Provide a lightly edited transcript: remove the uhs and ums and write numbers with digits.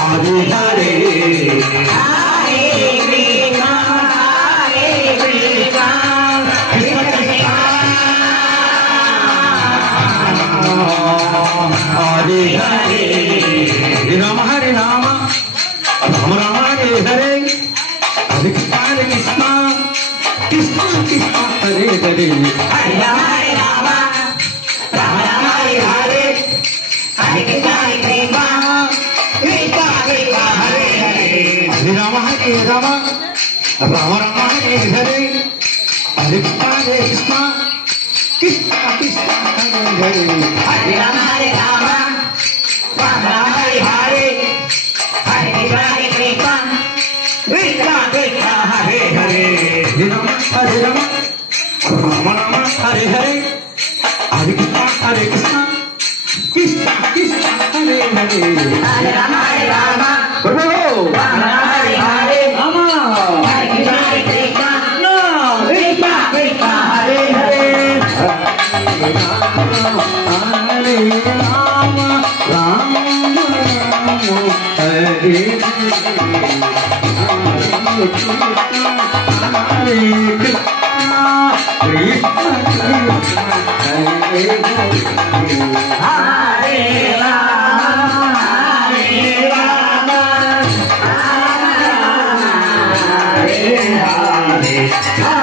Hare Hare Hare Krishna Hare Krishna Krishna Krishna Hare Hare Rama Hare Rama Rama Rama Hare Hare Hare Krishna Krishna Krishna Hare Hare Hare Rama Hare Rama Rama Rama Hare Hare Hare Krishna Krishna Krishna Krishna Hare Hare Hare Rama Hare Rama Rama Rama Hare Hare Hare Krishna Krishna Krishna Hare Hare Hare Rama Hare Rama Rama Rama Hare Hare Hare Krishna Krishna Krishna Krishna Hare Hare Hare Rama Hare Rama Rama Rama Hare Hare Hare Krishna Krishna Krishna Hare Hare Hare Rama Hare Rama Prabhu Rama Rama Hare Hare Rama Hare Krishna Krishna Krishna Krishna Hare Hare Hare Rama Rama Rama Hare Hare Hare